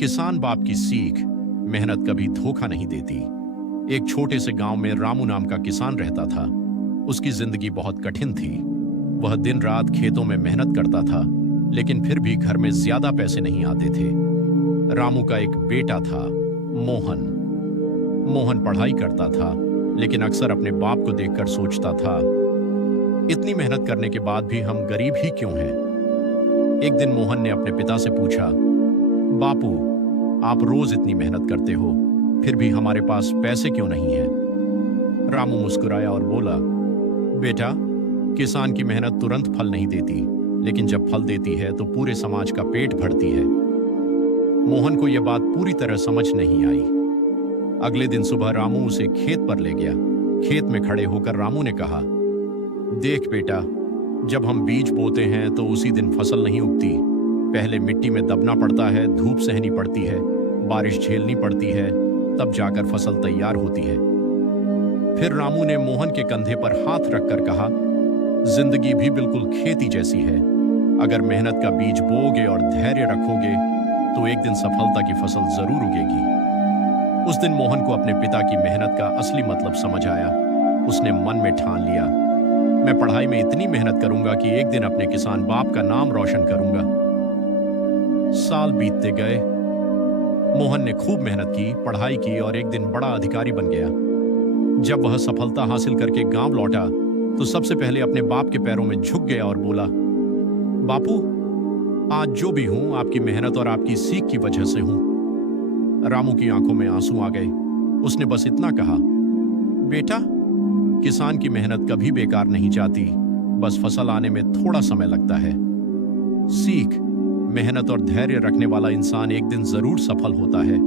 किसान बाप की सीख, मेहनत कभी धोखा नहीं देती। एक छोटे से गांव में रामू नाम का किसान रहता था। उसकी जिंदगी बहुत कठिन थी। वह दिन रात खेतों में मेहनत करता था, लेकिन फिर भी घर में ज्यादा पैसे नहीं आते थे। रामू का एक बेटा था, मोहन। मोहन पढ़ाई करता था, लेकिन अक्सर अपने बाप को देखकर सोचता था, इतनी मेहनत करने के बाद भी हम गरीब ही क्यों हैं। एक दिन मोहन ने अपने पिता से पूछा, बापू, आप रोज इतनी मेहनत करते हो, फिर भी हमारे पास पैसे क्यों नहीं है। रामू मुस्कुराया और बोला, बेटा, किसान की मेहनत तुरंत फल नहीं देती, लेकिन जब फल देती है तो पूरे समाज का पेट भरती है। मोहन को यह बात पूरी तरह समझ नहीं आई। अगले दिन सुबह रामू उसे खेत पर ले गया। खेत में खड़े होकर रामू ने कहा, देख बेटा, जब हम बीज बोते हैं तो उसी दिन फसल नहीं उगती। पहले मिट्टी में दबना पड़ता है, धूप सहनी पड़ती है, बारिश झेलनी पड़ती है, तब जाकर फसल तैयार होती है। फिर रामू ने मोहन के कंधे पर हाथ रखकर कहा, जिंदगी भी बिल्कुल खेती जैसी है। अगर मेहनत का बीज बोओगे और धैर्य रखोगे तो एक दिन सफलता की फसल जरूर उगेगी। उस दिन मोहन को अपने पिता की मेहनत का असली मतलब समझ आया। उसने मन में ठान लिया, मैं पढ़ाई में इतनी मेहनत करूंगा कि एक दिन अपने किसान बाप का नाम रोशन करूंगा। साल बीतते गए। मोहन ने खूब मेहनत की, पढ़ाई की और एक दिन बड़ा अधिकारी बन गया। जब वह सफलता हासिल करके गांव लौटा तो सबसे पहले अपने बाप के पैरों में झुक गया और बोला, बापू, आज जो भी हूं आपकी मेहनत और आपकी सीख की वजह से हूं। रामू की आंखों में आंसू आ गए। उसने बस इतना कहा, बेटा, किसान की मेहनत कभी बेकार नहीं जाती, बस फसल आने में थोड़ा समय लगता है। सीख, मेहनत और धैर्य रखने वाला इंसान एक दिन जरूर सफल होता है।